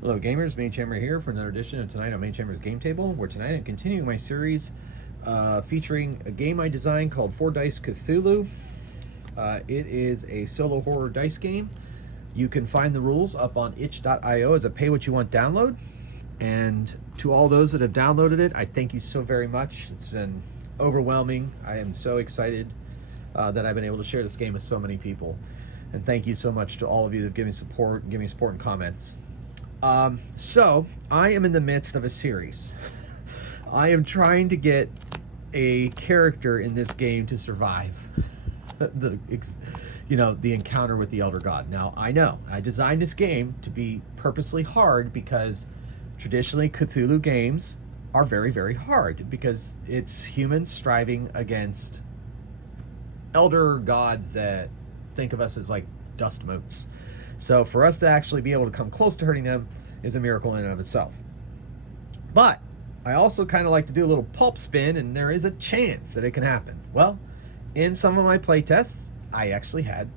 Hello gamers, Main Chamber here for another edition of Tonight on Main Chamber's Game Table, where tonight I'm continuing my series featuring a game I designed called 4 Dice Cthulhu. It is a solo horror dice game. You can find the rules up on itch.io as a pay-what-you-want download. And to all those that have downloaded it, I thank you so very much. It's been overwhelming. I am so excited that I've been able to share this game with so many people. And thank you so much to all of you that have given me support and given me support in comments. So I am in the midst of a series. I am trying to get a character in this game to survive the encounter with the Elder God. Now, I know I designed this game to be purposely hard because traditionally Cthulhu games are very, very hard because it's humans striving against elder gods that think of us as like dust motes. So for us to actually be able to come close to hurting them is a miracle in and of itself. But I also kind of like to do a little pulp spin, and there is a chance that it can happen. Well, in some of my playtests, I actually had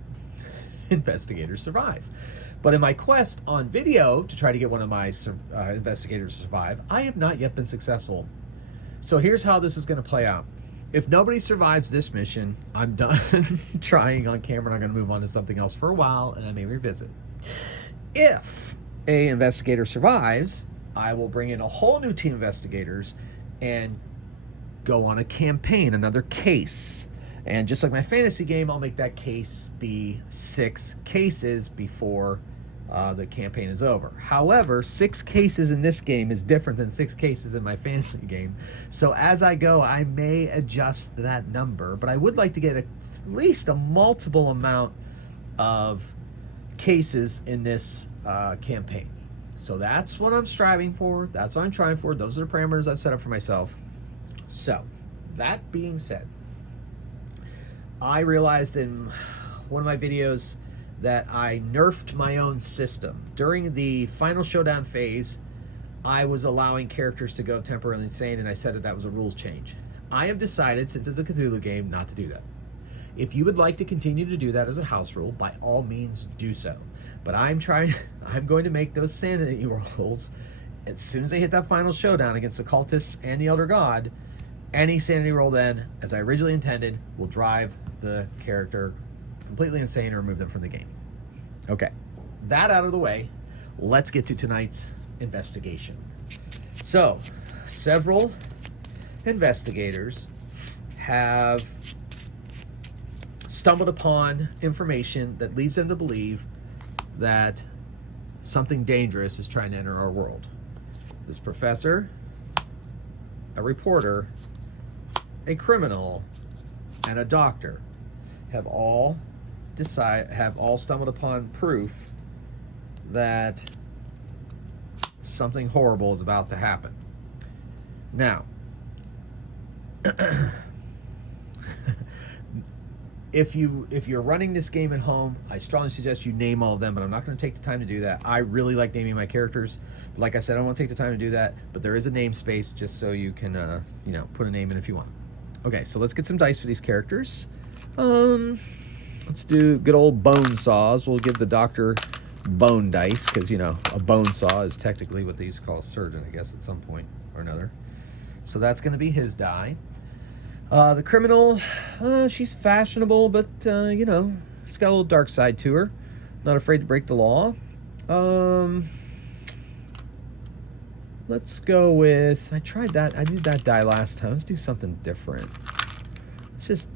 investigators survive. But in my quest on video to try to get one of my investigators to survive, I have not yet been successful. So here's how this is going to play out. If nobody survives this mission, I'm done trying on camera. I'm going to move on to something else for a while, and I may revisit. If a investigator survives, I will bring in a whole new team of investigators and go on a campaign, another case. And just like my fantasy game, I'll make that case be 6 cases before the campaign is over. However, 6 cases in this game is different than 6 cases in my fantasy game. So as I go, I may adjust that number, but I would like to get at least a multiple amount of cases in this campaign. So that's what I'm striving for. That's what I'm trying for. Those are the parameters I've set up for myself. So that being said, I realized in one of my videos that I nerfed my own system. During the final showdown phase, I was allowing characters to go temporarily insane, and I said that that was a rules change. I have decided, since it's a Cthulhu game, not to do that. If you would like to continue to do that as a house rule, by all means do so. But I'm going to make those sanity rolls as soon as I hit that final showdown against the cultists and the Elder God. Any sanity roll then, as I originally intended, will drive the character completely insane or remove them from the game. Okay, that out of the way, let's get to tonight's investigation. So, several investigators have stumbled upon information that leads them to believe that something dangerous is trying to enter our world. This professor, a reporter, a criminal, and a doctor have all stumbled upon proof that something horrible is about to happen. Now, if you're running this game at home, I strongly suggest you name all of them, but I'm not going to take the time to do that. I really like naming my characters. But like I said, I don't want to take the time to do that, but there is a namespace just so you can put a name in if you want. Okay, so let's get some dice for these characters. Let's do good old bone saws. We'll give the doctor bone dice because, a bone saw is technically what they used to call a surgeon, I guess, at some point or another. So that's going to be his die. The criminal, she's fashionable, but, she's got a little dark side to her. Not afraid to break the law. Let's go with, I did that die last time. Let's do something different. It's just,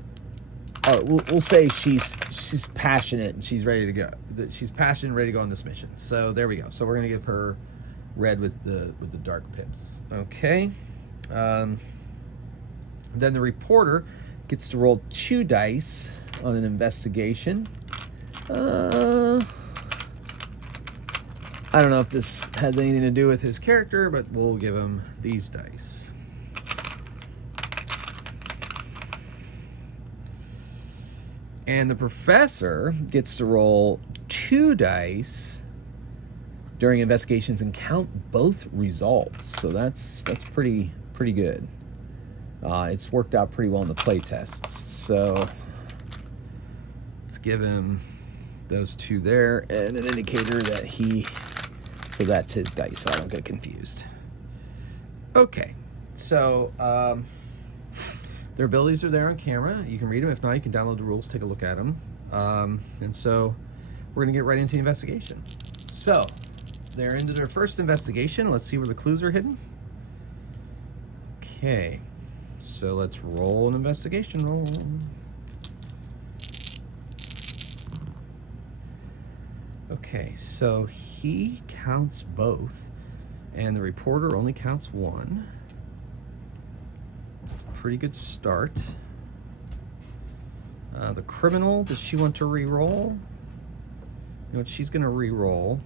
we'll say she's passionate and she's ready to go. She's passionate and ready to go on this mission. So there we go. So we're gonna give her red with the dark pips. Okay. Then the reporter gets to roll 2 dice on an investigation. I don't know if this has anything to do with his character, but we'll give him these dice. And the professor gets to roll 2 dice during investigations and count both results. So that's pretty good. It's worked out pretty well in the play tests. So let's give him those 2 there and an indicator that he So that's his dice, so I don't get confused. Okay, so their abilities are there on camera. You can read them. If not, you can download the rules, take a look at them. And so we're going to get right into the investigation. So they're into their first investigation. Let's see where the clues are hidden. Okay, so let's roll an investigation roll. Okay, so he counts both, and the reporter only counts one. That's a pretty good start. The criminal, does she want to re-roll? You know what, she's going to re-roll.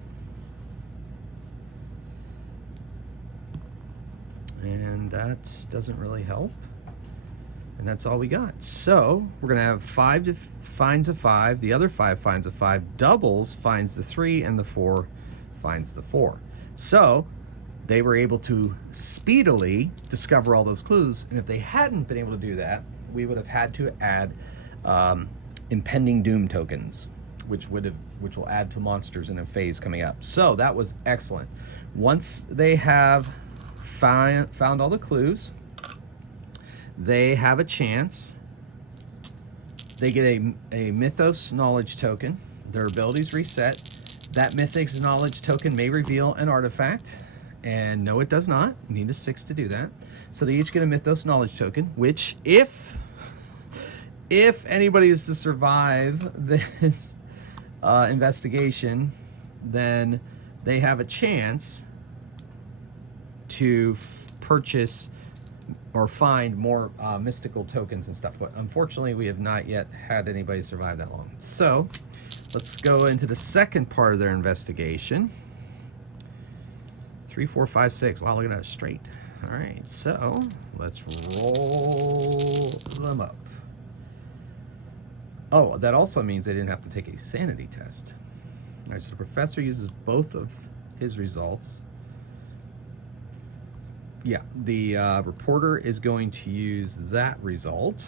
And that doesn't really help. And that's all we got. So we're going to have 5 finds a 5. The other 5 finds a 5. Doubles finds the 3, and the 4 finds the 4. So they were able to speedily discover all those clues. And if they hadn't been able to do that, we would have had to add impending doom tokens, which will add to monsters in a phase coming up. So that was excellent. Once they have found all the clues, they have a chance. They get a Mythos knowledge token. Their abilities reset. That Mythos knowledge token may reveal an artifact, and no, it does not. You need a 6 to do that. So they each get a Mythos knowledge token, which if anybody is to survive this investigation, then they have a chance to purchase or find more mystical tokens and stuff. But unfortunately, we have not yet had anybody survive that long. So let's go into the second part of their investigation. 3, 4, 5, 6. Wow, look at that, straight. All right, so let's roll them up. Oh, that also means they didn't have to take a sanity test. All right, so the professor uses both of his results. Yeah, the reporter is going to use that result.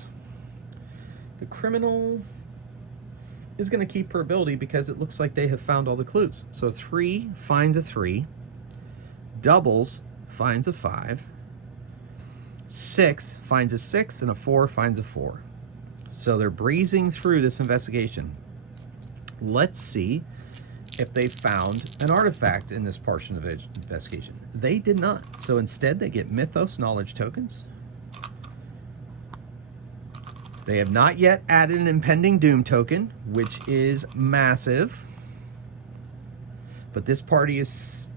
The criminal is going to keep her ability because it looks like they have found all the clues. So 3 finds a 3. Doubles finds a 5. 6 finds a 6, and a 4 finds a 4. So they're breezing through this investigation. Let's see if they found an artifact in this portion of the investigation. They did not. So instead, they get Mythos knowledge tokens. They have not yet added an impending doom token, which is massive. But this party is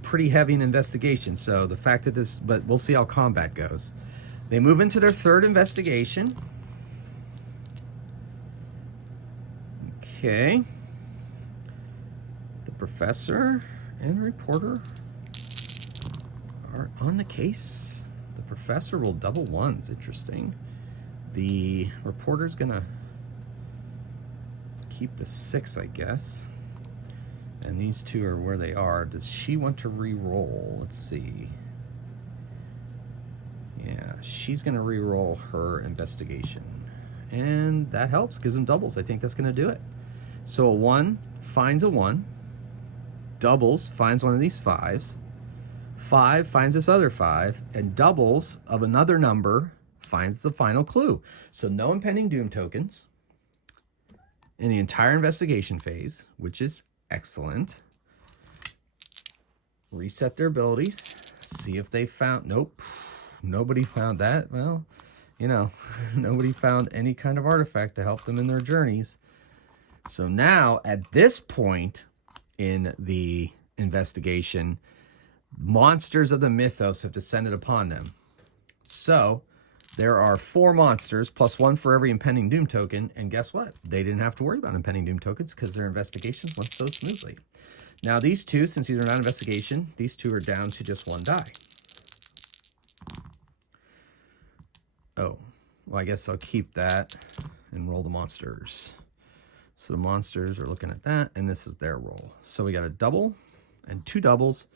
pretty heavy in investigation. So the fact that this, but we'll see how combat goes. They move into their third investigation. Okay. The professor and the reporter are on the case. The professor will double ones. Interesting. The reporter's gonna keep the 6, I guess. And these two are where they are. Does she want to re-roll? Let's see. Yeah, she's gonna re-roll her investigation. And that helps, gives them doubles. I think that's gonna do it. So a 1 finds a 1. Doubles finds one of these 5s. 5 finds this other 5. And doubles of another number finds the final clue. So no impending doom tokens in the entire investigation phase, which is excellent. Reset their abilities. See if they found... Nope. Nobody found that. Well, you know, nobody found any kind of artifact to help them in their journeys. So now, at this point in the investigation, monsters of the mythos have descended upon them. So there are 4 monsters, plus 1 for every impending doom token. And guess what? They didn't have to worry about impending doom tokens because their investigations went so smoothly. Now these two, since these are not investigation, these two are down to just 1 die. Oh, well, I guess I'll keep that and roll the monsters. So the monsters are looking at that, and this is their roll. So we got a double and 2 doubles.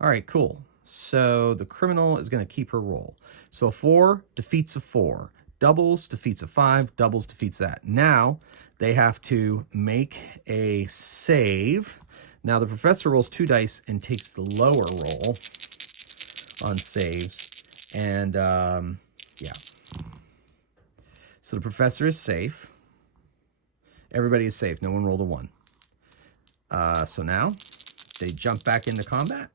All right, cool. So the criminal is going to keep her roll. So a 4 defeats a 4. Doubles defeats a 5. Doubles defeats that. Now they have to make a save. Now the professor rolls 2 dice and takes the lower roll on saves. And yeah. So the professor is safe. Everybody is safe. No one rolled a 1. So now they jump back into combat.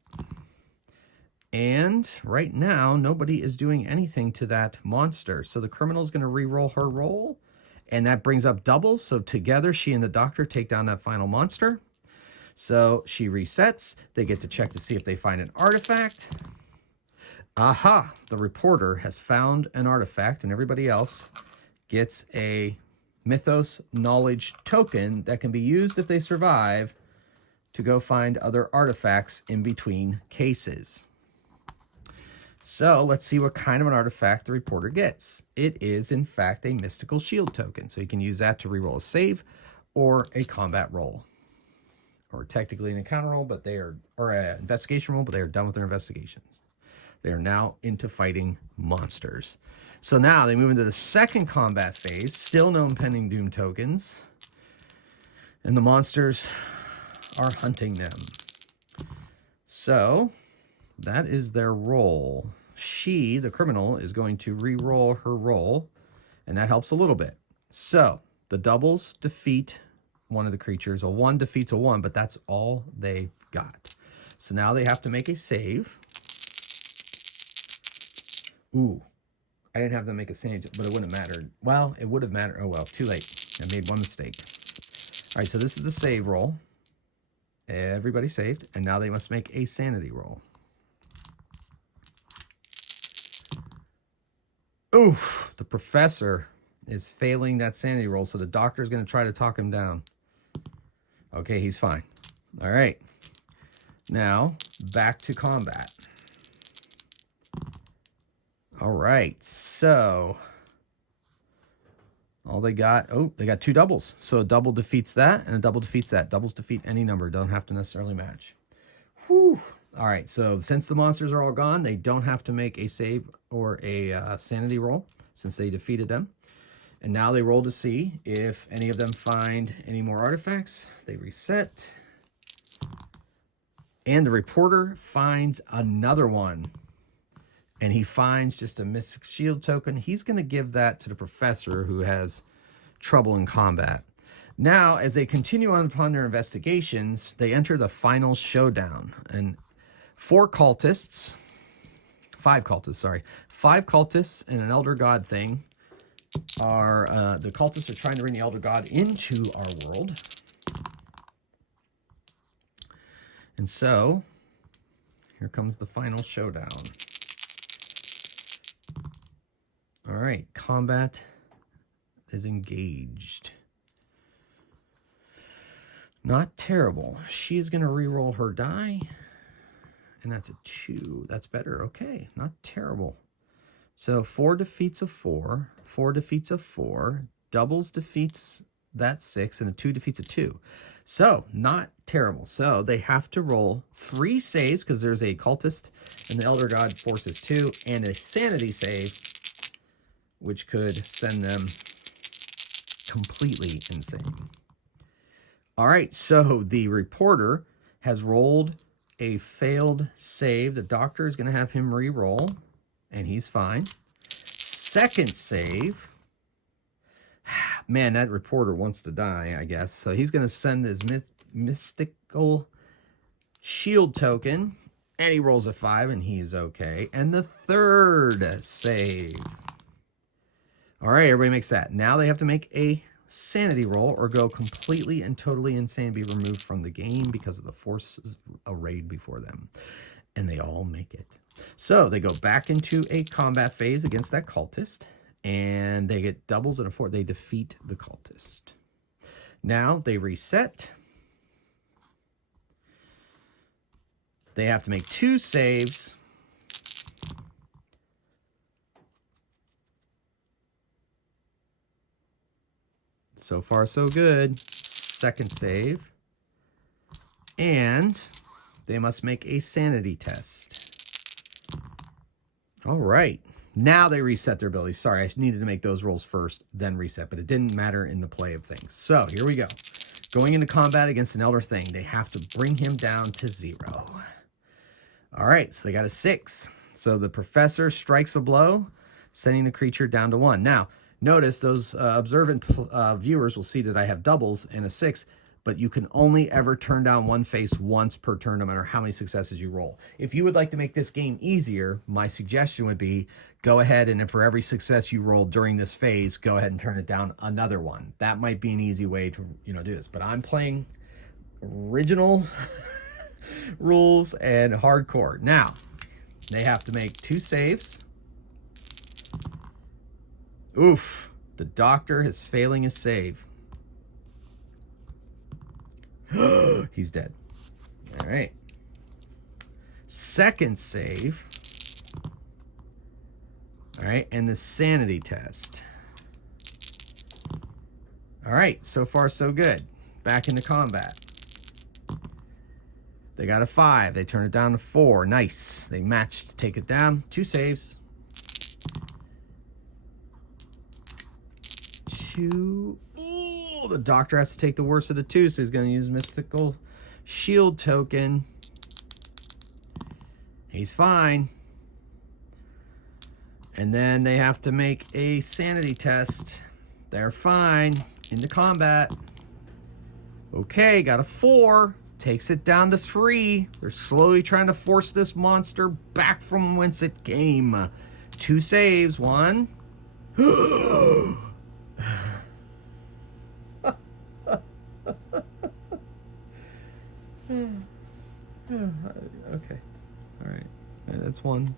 And right now, nobody is doing anything to that monster. So the criminal is going to re-roll her roll. And that brings up doubles. So together, she and the doctor take down that final monster. So she resets. They get to check to see if they find an artifact. Aha! The reporter has found an artifact, and everybody else gets a Mythos knowledge token that can be used if they survive to go find other artifacts in between cases. So let's see what kind of an artifact the reporter gets. It is, in fact, a mystical shield token. So you can use that to reroll a save or a combat roll. Or technically an encounter roll, but they are, or an investigation roll, but they are done with their investigations. They are now into fighting monsters. So now they move into the second combat phase, still no impending doom tokens. And the monsters are hunting them. So that is their roll. She, the criminal, is going to re-roll her roll, and that helps a little bit. So the doubles defeat one of the creatures. A 1 defeats a 1, but that's all they've got. So now they have to make a save. Ooh, I didn't have them make a save, but it wouldn't have mattered. Well, it would have mattered. Oh, well, too late. I made one mistake. All right, so this is a save roll. Everybody saved, and now they must make a sanity roll. Oof, the professor is failing that sanity roll, so the doctor is going to try to talk him down. Okay, he's fine. All right. Now, back to combat. All right, so all they got, they got 2 doubles. So a double defeats that, and a double defeats that. Doubles defeat any number, don't have to necessarily match. Whew. All right, so since the monsters are all gone, they don't have to make a save or a sanity roll since they defeated them. And now they roll to see if any of them find any more artifacts. They reset. And the reporter finds another one. And he finds just a mystic shield token. He's going to give that to the professor who has trouble in combat. Now, as they continue on upon their investigations, they enter the final showdown. And 5 cultists and an elder god thing are, the cultists are trying to bring the elder god into our world. And so, here comes the final showdown. All right, combat is engaged. Not terrible. She's going to re-roll her die. And that's a 2. That's better. Okay, not terrible. So 4 defeats a 4. 4 defeats a 4. Doubles defeats that 6. And a 2 defeats a 2. So not terrible. So they have to roll 3 saves because there's a cultist and the elder god forces 2. And a sanity save, which could send them completely insane. All right, so the reporter has rolled a failed save. The doctor is going to have him re-roll, and he's fine. Second save. Man, that reporter wants to die, I guess. So he's going to send his mystical shield token, and he rolls a 5, and he's okay. And the third save. All right, everybody makes that. Now they have to make a sanity roll or go completely and totally insane, be removed from the game because of the forces arrayed before them. And they all make it. So they go back into a combat phase against that cultist, and they get doubles and a 4. They defeat the cultist. Now they reset. They have to make 2 saves. So far, so good. Second save. And they must make a sanity test. All right. Now they reset their abilities. Sorry, I needed to make those rolls first, then reset, but it didn't matter in the play of things. So here we go. Going into combat against an Elder Thing, they have to bring him down to 0. All right, so they got a 6. So the professor strikes a blow, sending the creature down to 1. Now, notice those observant viewers will see that I have doubles and a 6, but you can only ever turn down one face once per turn, no matter how many successes you roll. If you would like to make this game easier, my suggestion would be go ahead and for every success you roll during this phase, go ahead and turn it down another one. That might be an easy way to do this. But I'm playing original rules and hardcore. Now, they have to make 2 saves. Oof, the doctor is failing his save. He's dead. All right. Second save. All right, and the sanity test. All right, so far so good. Back into combat. They got a 5. They turn it down to 4. Nice. They matched to take it down. 2 saves. 2. Ooh, the doctor has to take the worst of the 2, so he's going to use mystical shield token. He's fine. And then they have to make a sanity test. They're fine. Into combat. Okay, got a 4. Takes it down to 3. They're slowly trying to force this monster back from whence it came. 2 saves. 1. Okay. All right. That's 1.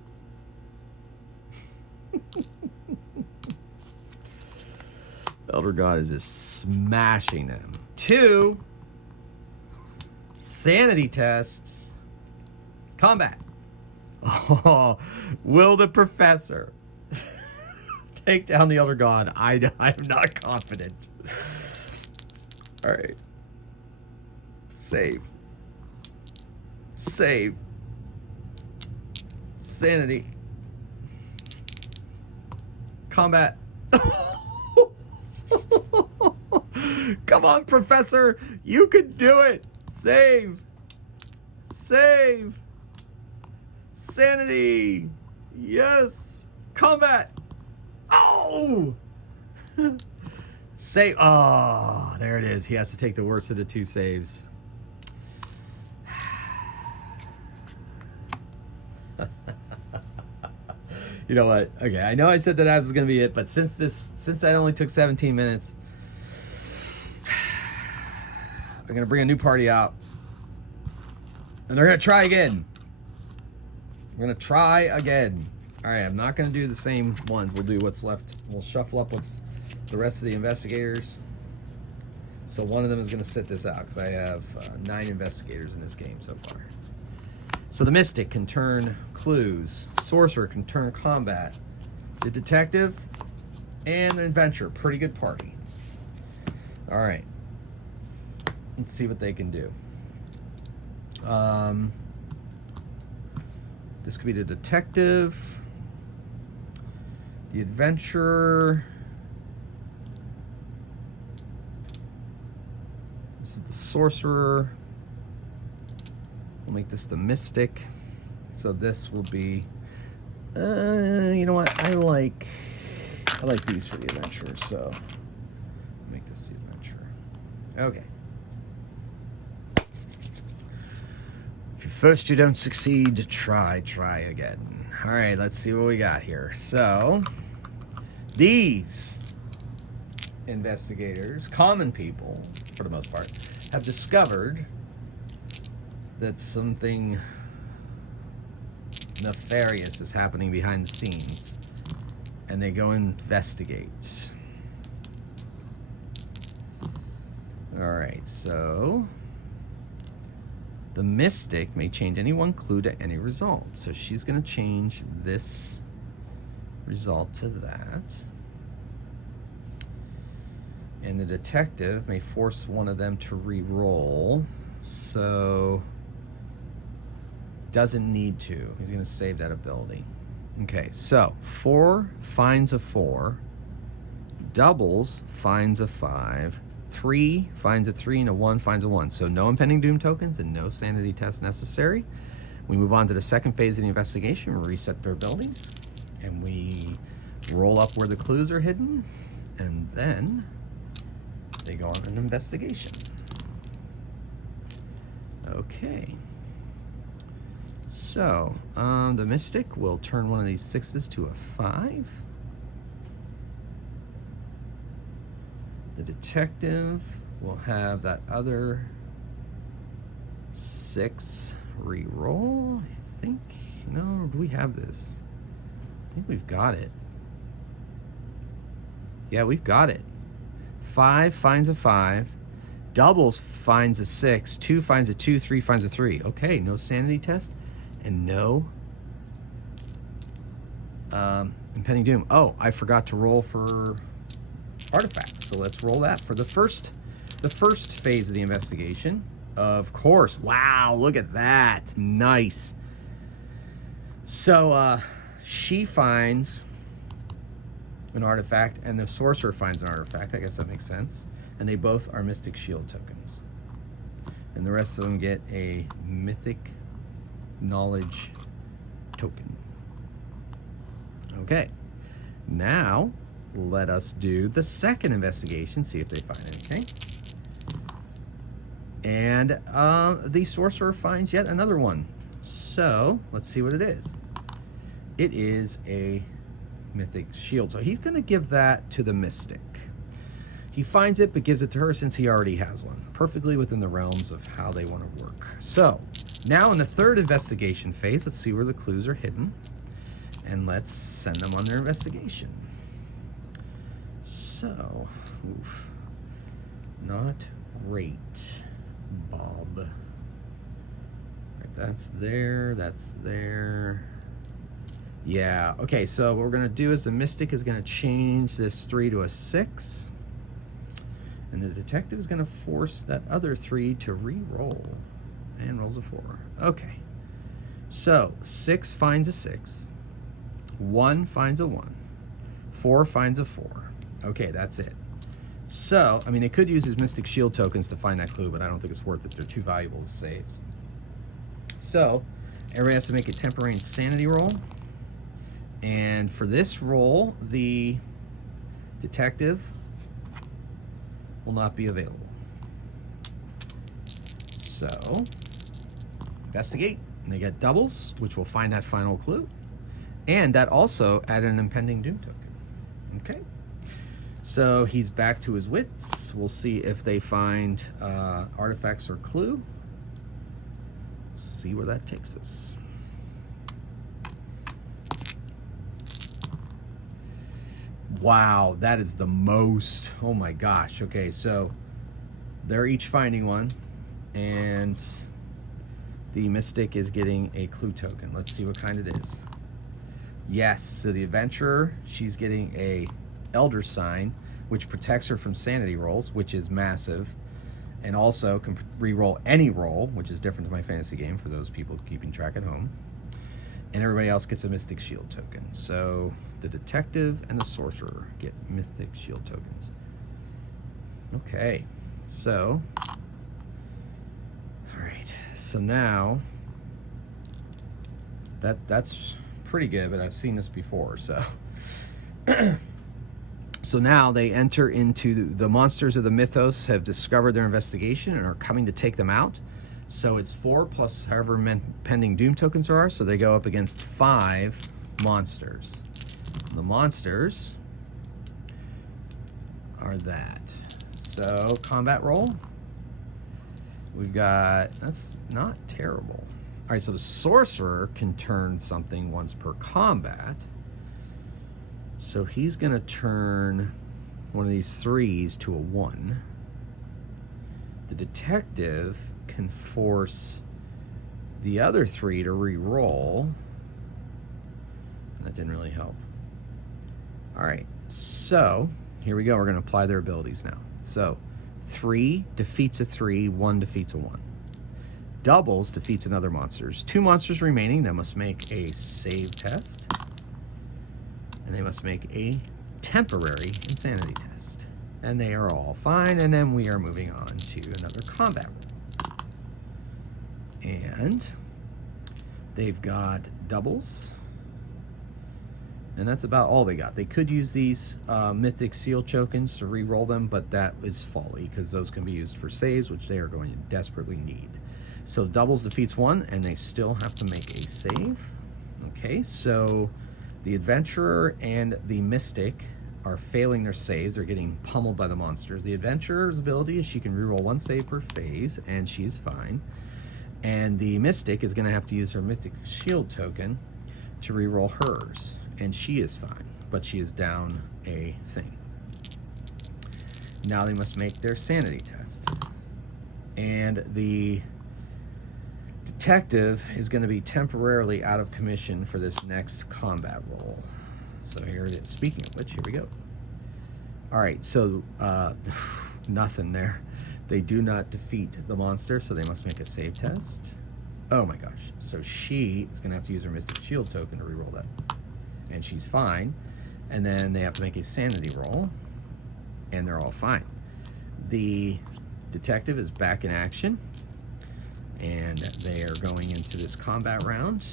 Elder God is just smashing them. 2. Sanity test. Combat. Oh, will the professor take down the Elder God? I'm not confident. All right. Save. Save. Sanity. Combat. Come on, Professor. You can do it. Save. Save. Sanity. Yes. Combat. Oh. Save. Oh, there it is. He has to take the worst of the 2 saves. You know what? Okay, I know I said that was going to be it, but since that only took 17 minutes, I'm going to bring a new party out. And they're going to try again. We're going to try again. All right, I'm not going to do the same ones. We'll do what's left. We'll shuffle up what's the rest of the investigators. So one of them is going to sit this out because I have 9 investigators in this game so far. So the Mystic can turn clues. Sorcerer can turn combat. The Detective and the Adventurer. Pretty good party. All right. Let's see what they can do. This could be the Detective. The Adventurer. This is the Sorcerer. We'll make this the Mystic. So this will be, you know what? I like these for the Adventurer. So make this the Adventurer. Okay. If at first you don't succeed, try again. All right, let's see what we got here. So these investigators, common people for the most part, have discovered that something nefarious is happening behind the scenes, and they go investigate. All right, so the Mystic may change any one clue to any result. So she's going to change this result to that. And the Detective may force one of them to re-roll. So doesn't need to. He's going to save that ability. Okay, so 4 finds a 4. Doubles finds a 5. 3 finds a 3, and a 1 finds a 1. So no impending doom tokens and no sanity test necessary. We move on to the second phase of the investigation. We reset their abilities, and we roll up where the clues are hidden, and then they go on an investigation. Okay. So, the Mystic will turn one of these 6s to a 5. The Detective will have that other 6 re-roll, I think. No, do we have this? I think we've got it. Yeah, we've got it. 5 finds a 5. Doubles finds a 6. 2 finds a 2. 3 finds a 3. Okay, no sanity test and no impending doom. Oh, I forgot to roll for artifacts. So let's roll that for the first phase of the investigation. Of course. Wow, look at that. Nice. So she finds an artifact and the sorcerer finds an artifact. I guess that makes sense. And they both are Mystic Shield tokens. And the rest of them get a Mythic Knowledge token. Okay. Now, let us do the second investigation, see if they find anything. And the sorcerer finds yet another one. So, let's see what it is. It is a Mythic Shield. So he's going to give that to the Mystic. He finds it, but gives it to her since he already has one. Perfectly within the realms of how they want to work. So, now in the third investigation phase, let's see where the clues are hidden. And let's send them on their investigation. So, oof. Not great, Bob. Right, that's there, that's there. Yeah, okay, so what we're going to do is the Mystic is going to change this 3 to a 6. And the Detective is going to force that other 3 to re-roll. And rolls a 4. Okay. So, 6 finds a 6. 1 finds a 1. 4 finds a 4. Okay, that's it. So, I mean, it could use his Mystic Shield tokens to find that clue, but I don't think it's worth it. They're too valuable as saves. So, everybody has to make a temporary insanity roll. And for this roll, the Detective will not be available. So, investigate. And they get doubles, which will find that final clue. And that also added an impending doom token. Okay. So he's back to his wits. We'll see if they find artifacts or clue. See where that takes us. Wow, that is the most. Oh my gosh. Okay, so they're each finding one, and the Mystic is getting a clue token. Let's see what kind it is. Yes, so the Adventurer, she's getting a Elder Sign, which protects her from sanity rolls, which is massive, and also can re-roll any roll, which is different to my fantasy game for those people keeping track at home. And everybody else gets a Mystic Shield token. So the Detective and the Sorcerer get Mystic Shield tokens. Okay, so, all right, so now that's pretty good, but I've seen this before, so. So now they enter into the monsters of the mythos have discovered their investigation and are coming to take them out. So it's 4 plus however many pending doom tokens there are. So they go up against 5 monsters. The monsters are that. So combat roll. We've got, that's not terrible. All right, so the Sorcerer can turn something once per combat. So he's going to turn one of these 3s to a 1. The Detective can force the other 3 to re-roll. That didn't really help. All right, so here we go. We're going to apply their abilities now. So 3 defeats a 3, 1 defeats a 1. Doubles defeats another monster. There's 2 monsters remaining that must make a save test. And they must make a temporary insanity test. And they are all fine, and then we are moving on to another combat. And they've got doubles, and that's about all they got. They could use these Mythic Seal tokens to re-roll them, but that is folly, because those can be used for saves, which they are going to desperately need. So doubles defeats one, and they still have to make a save. Okay, so the Adventurer and the Mystic are failing their saves. They're getting pummeled by the monsters. The Adventurer's ability is she can reroll one save per phase, and she's fine. And the Mystic is going to have to use her Mythic Shield token to reroll hers, and she is fine, but she is down a thing. Now they must make their sanity test. And the Detective is going to be temporarily out of commission for this next combat roll. So here it is. Speaking of which, here we go. All right, so nothing there. They do not defeat the monster, so they must make a save test. Oh my gosh. So she is going to have to use her Mystic Shield token to reroll that. And she's fine. And then they have to make a sanity roll, and they're all fine. The Detective is back in action, and they are going into this combat round.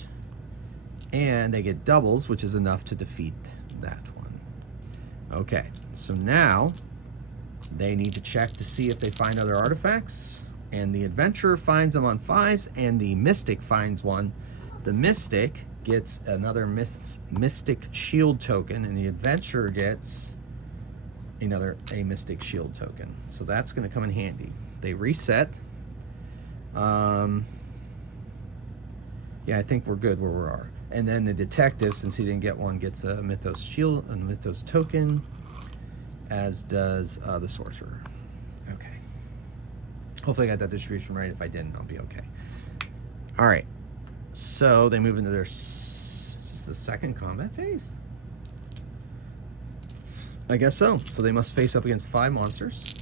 And they get doubles, which is enough to defeat that one. Okay, so now they need to check to see if they find other artifacts. And the Adventurer finds them on 5s, and the Mystic finds one. The Mystic gets another Mystic Shield token, and the Adventurer gets a Mystic Shield token. So that's going to come in handy. They reset. Yeah, I think we're good where we are. And then the Detective, since he didn't get one, gets a Mythos Shield and Mythos token, as does the Sorcerer. Okay. Hopefully I got that distribution right. If I didn't, I'll be okay. All right. So they move into their... Is this the second combat phase? I guess so. So they must face up against 5 monsters.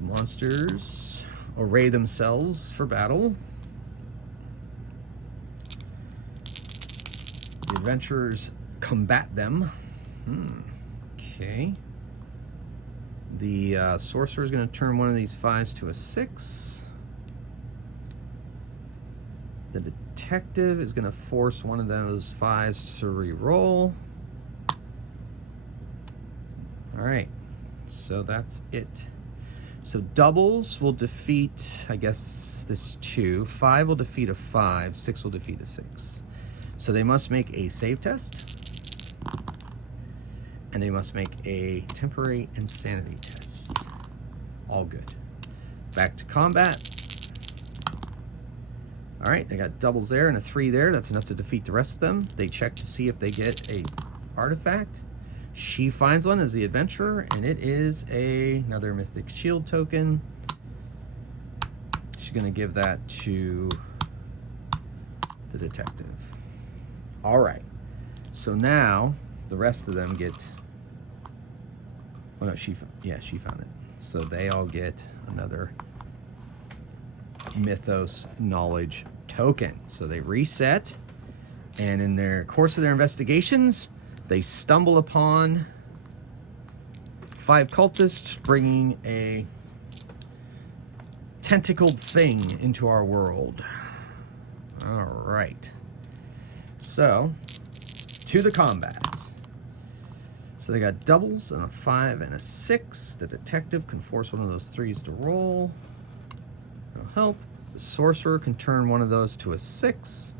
Monsters array themselves for battle. The Adventurers combat them. Okay. The Sorcerer is going to turn one of these 5s to a 6. The Detective is going to force one of those 5s to re-roll. All right. So that's it. So doubles will defeat, I guess, this 2. 5 will defeat a 5. 6 will defeat a 6. So they must make a save test, and they must make a temporary insanity test. All good. Back to combat. All right, they got doubles there and a 3 there. That's enough to defeat the rest of them. They check to see if they get a artifact. She finds one as the Adventurer, and it is another Mythic Shield token. She's going to give that to the Detective. All right, so now the rest of them get... Oh no, she found it. So they all get another Mythos Knowledge token. So they reset, and in their course of their investigations, they stumble upon 5 cultists bringing a tentacled thing into our world. All right. So, to the combat. So they got doubles and a 5 and a 6. The Detective can force one of those 3s to roll. That'll help. The Sorcerer can turn one of those to a 6.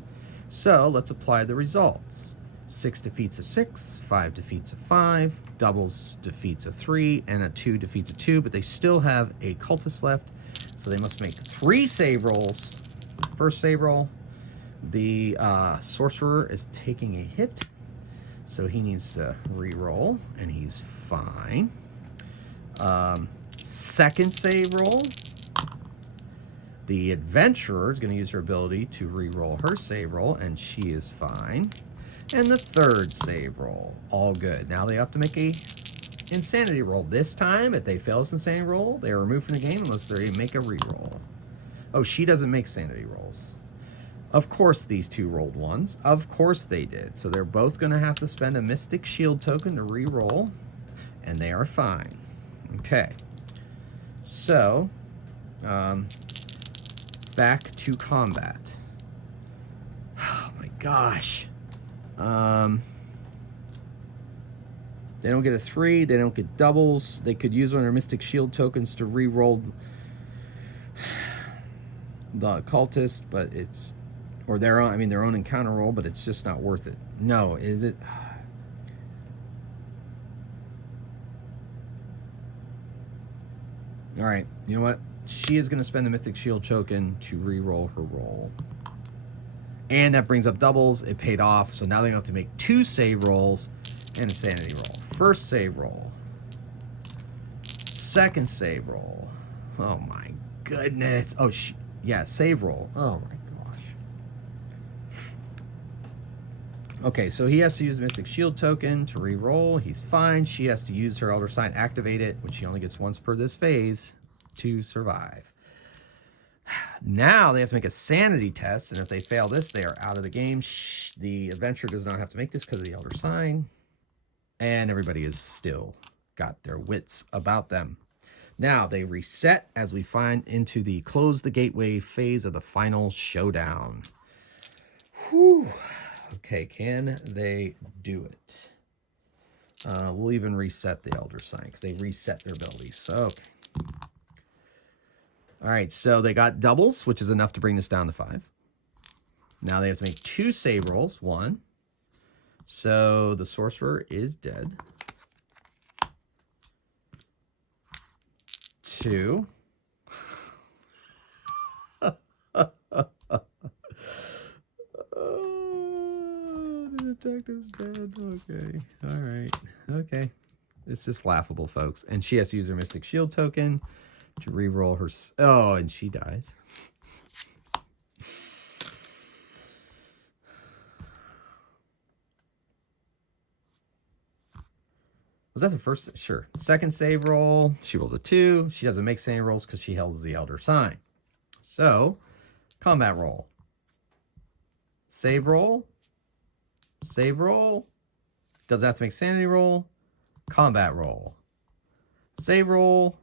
So let's apply the results. 6 defeats a 6, 5 defeats a 5, doubles defeats a 3, and a 2 defeats a 2, but they still have a cultist left, so they must make 3 save rolls. First save roll, the Sorcerer is taking a hit, so he needs to re-roll, and he's fine. Second save roll, the Adventurer is going to use her ability to re-roll her save roll, and she is fine. And the third save roll, all good. Now they have to make a insanity roll. This time, if they fail this insanity roll, they are removed from the game unless they make a re-roll. Oh, she doesn't make sanity rolls. Of course these 2 rolled 1s. Of course they did. So they're both going to have to spend a Mystic Shield token to re-roll. and they are fine. Okay, so back to combat. Oh my gosh. They don't get a 3. They don't get doubles. They could use one of their Mystic Shield tokens to re-roll the cultist, but it's, or their own, I mean their own encounter roll, but it's just not worth it. No, is it? All right, you know what? She is going to spend the Mythic Shield token to re-roll her roll. And that brings up doubles. It paid off, so now they have to make 2 save rolls and a sanity roll. First save roll. Second save roll. Oh my goodness. Oh, yeah, save roll. Oh my gosh. Okay, so he has to use Mystic Shield token to re-roll. He's fine. She has to use her Elder Sign, activate it, which she only gets once per this phase, to survive. Now they have to make a sanity test, and if they fail this, they are out of the game. The adventurer does not have to make this because of the Elder Sign. And everybody is still got their wits about them. Now they reset as we find into the close the gateway phase of the final showdown. Whew. Okay, can they do it? We'll even reset the Elder Sign because they reset their abilities. So, okay. All right, so they got doubles, which is enough to bring this down to 5. Now they have to make 2 save rolls. 1. So the sorcerer is dead. 2. The detective's dead. Okay. All right. Okay. It's just laughable, folks. And she has to use her Mystic Shield token to re-roll her... Oh, and she dies. Was that the first? Sure. Second save roll. She rolls a 2. She doesn't make save rolls because she holds the Elder Sign. So, combat roll. Save roll. Save roll. Doesn't have to make sanity roll. Combat roll. Save roll.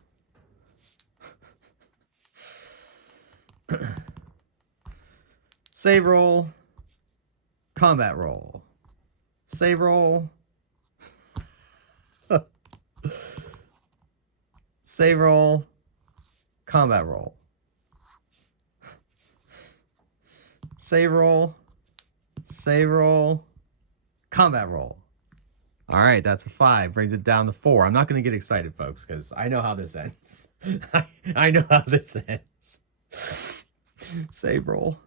Save roll. Combat roll. Save roll. Save roll. Combat roll. Save roll. Save roll. Combat roll. All right, that's a 5. Brings it down to 4. I'm not going to get excited, folks, because I know how this ends. I know how this ends. Save roll.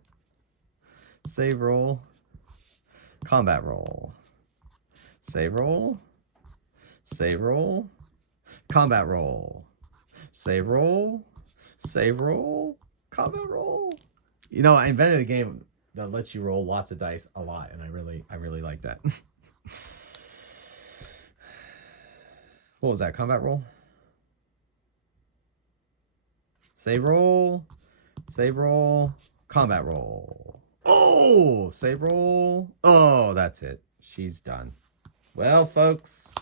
Save roll. Combat roll. Save roll. Save roll. Combat roll. Save roll. Save roll. Combat roll. You know, I invented a game that lets you roll lots of dice a lot, and I really like that. What was that? Combat roll? Save roll. Save roll. Combat roll. Oh! Save roll. Oh, that's it. She's done. Well, folks,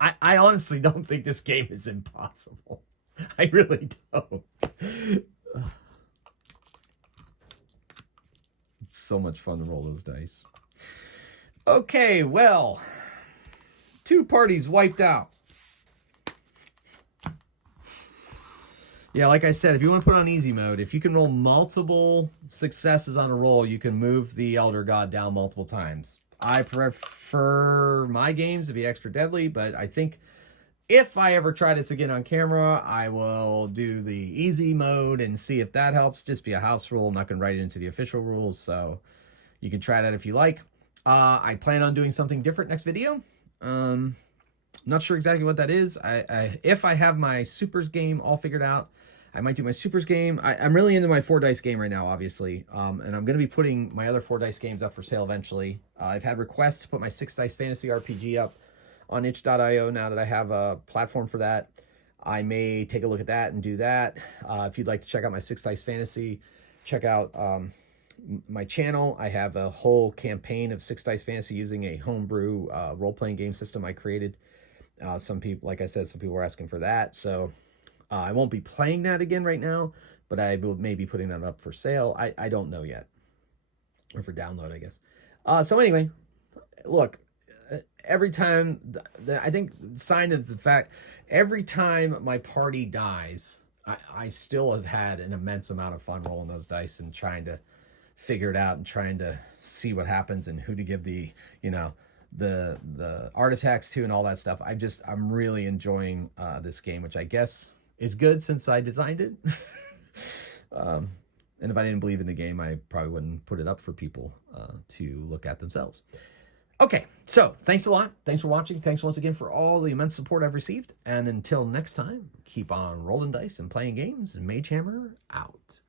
I honestly don't think this game is impossible. I really don't. It's so much fun to roll those dice. Okay, well, 2 parties wiped out. Yeah, like I said, if you want to put on easy mode, if you can roll multiple successes on a roll, you can move the Elder God down multiple times. I prefer my games to be extra deadly, but I think if I ever try this again on camera, I will do the easy mode and see if that helps. Just be a house rule. I'm not going to write it into the official rules, so you can try that if you like. I plan on doing something different next video. Not sure exactly what that is. If I have my supers game all figured out, I might do my supers game. I'm really into my 4 dice game right now, obviously. And I'm going to be putting my other 4 dice games up for sale eventually. I've had requests to put my 6 dice fantasy RPG up on itch.io now that I have a platform for that. I may take a look at that and do that. If you'd like to check out my 6 dice fantasy, check out my channel, I have a whole campaign of Six Dice Fantasy using a homebrew role-playing game system I created. Some people, like I said, some people were asking for that. So I won't be playing that again right now, but I will maybe putting that up for sale. I don't know yet. Or for download, I guess. So anyway, look, every time, I think sign of the fact, every time my party dies, I still have had an immense amount of fun rolling those dice and trying to figure it out and trying to see what happens and who to give the, the artifacts to and all that stuff. I'm really enjoying this game, which I guess is good since I designed it. And if I didn't believe in the game, I probably wouldn't put it up for people to look at themselves. Okay, so thanks a lot. Thanks for watching. Thanks once again for all the immense support I've received. And until next time, keep on rolling dice and playing games. Mage Hammer out.